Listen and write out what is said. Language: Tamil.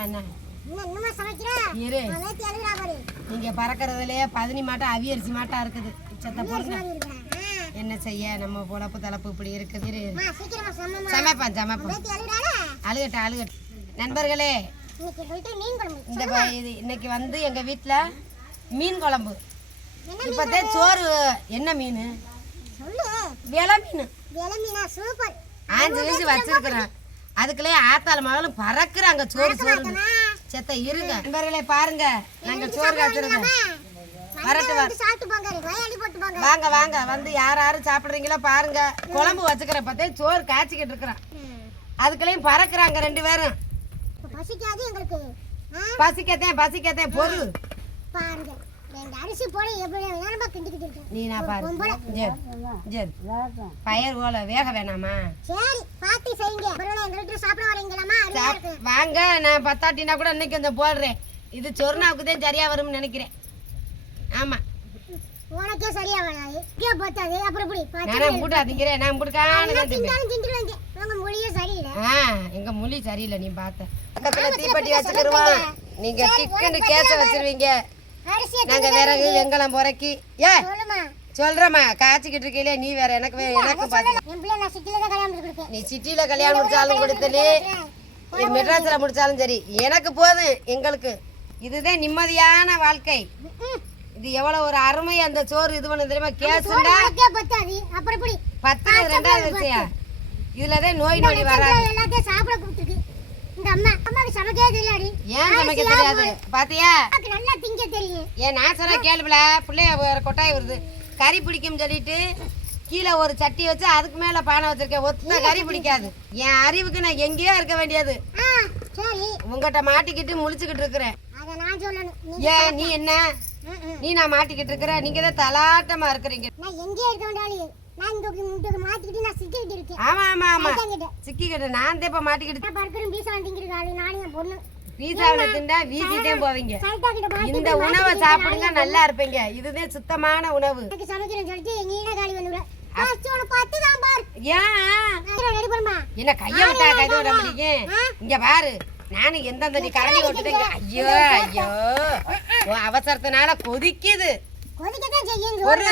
நான் நீங்க பறக்கறதுலயே பதினி மாட்டம் அவியரிசி மாட்டா இருக்குது. செத்த ஆ. என்ன செய்ய? நம்ம பொழப்பு தலப்பு இப்படி இருக்குது. சமைப்பான் சமைப்பான் அழுகட்டும் நண்பர்களே இந்த இது இன்னைக்கு வந்து எங்க வீட்ல மீன் குழம்பு. என்ன இப்பதான் சோறு. என்ன மீன்? விலை மீன் ஆஞ்சு வச்சிருக்கிறேன். அதுக்குள்ளே ஆத்தாள் மகளும் பறக்குறாங்க சோறு சோறு செத்த இருங்க. நண்பர்களே பாருங்க. நாங்க சோறு காய்ச்சிருக்கோம். வரட்டு வாங்க வாங்க. வந்து யார் யாரும் சாப்பிடுறீங்களோ பாருங்க. குழம்பு வச்சுக்கிறேன் பார்த்தே சோறு காய்ச்சிக்கிட்டு இருக்கிறேன். ம். அதுக்குள்ளேயும் பறக்குறாங்க ரெண்டு பேரும். பசிக்காது எங்களுக்கு? பசிக்கத்தேன் பசிக்கத்தேன். பொறு. பாருங்க. நான் பயர் ஓல வேக வேணாமா? வாங்க நான் பத்தாட்டினா கூட இன்னைக்கு கொஞ்சம் போடுறேன். இது சொர்ணாவுக்கு தான் சரியா வரும்னு நினைக்கிறேன். ஆமா. உனக்கே சரியா வராது. இப்படியே பார்த்தாது அப்புறம் இப்படி நான் எல்லாம் திண்டாலும் திண்டுடுவாங்க உங்க மொழியே சரியில்லை. ஆ எங்க மொழி சரியில்லை நீ பார்த்த. பக்கத்துல தீப்பெட்டி வச்சுக்கிருவோம் நீங்க டிக்குன்னு கேச வச்சிருவீங்க. நாங்க விறகு வெங்கலம் புறக்கி. ஏ சொல்றேம்மா காய்ச்சிக்கிட்டு இருக்கையிலே நீ வேற எனக்கு எனக்கு பாத்து நீ சிட்டியில கல்யாணம் முடிச்சாலும் கொடுத்தலி. மெட்ராஸ்ல முடிச்சாலும் சரி. எனக்கு போதும் எங்களுக்கு. இதுதான் நிம்மதியான வாழ்க்கை. இது எவ்வளவு ஒரு அருமை அந்த சோறு இது பண்ண தெரியுமா? கேசுண்டா உனக்கே பத்தாது. அப்புறம் இப்படி பத்து ரெண்டாவது விஷயம். இதுலதான் நோய் நொடி வராது. எல்லாத்தையும் சாப்பிட கொடுத்துருக்கு இந்த அம்மா அம்மாவுக்கு சமைக்கவே தெரியாது ஏன் சமைக்க தெரியாது? பாத்தியா அம்மாவுக்கு நல்லா திங்க தெரியும் ஏன் நான் சொன்ன கேளுப்ல பிள்ளைய வேற கொட்டாய் வருது. கறி பிடிக்கும் சொல்லிட்டு கீழே ஒரு சட்டி வச்சு அதுக்கு மேல பானை வச்சிருக்கேன். ஒத்த கறி பிடிக்காது. என் அறிவுக்கு நான் எங்கேயோ இருக்க வேண்டியது. உங்ககிட்ட மாட்டிக்கிட்டு முழிச்சுக்கிட்டு இருக்கிறேன். ஏன் நீ என்ன. நீ நான் மாட்டிக்கிட்டு இருக்கிற நீங்க தான் தலாட்டமா இருக்கிறீங்க. நான் எங்கேயே இருக்க இருக்கேன் ஆமா ஆமா ஆமா. கிட்ட. சிக்கிக்கிட்டு நான் தான் இப்ப மாட்டிக்கிட்டு பீஸா திங்கிட்டு நானும் என் பொண்ணு. பீஸாவில் திண்டா வீசிட்டே போவீங்க. இந்த உணவை சாப்பிடுங்க நல்லா இருப்பீங்க. இதுதான் சுத்தமான உணவு. என்ன கைய விட்டா கை விட முடியும் இங்க பாரு. நானும் எந்தெந்த நீ கரண்டி கொட்டுட்டேங்க ஐயோ ஐயோ. அவசரத்தினால கொதிக்குது. ஒரு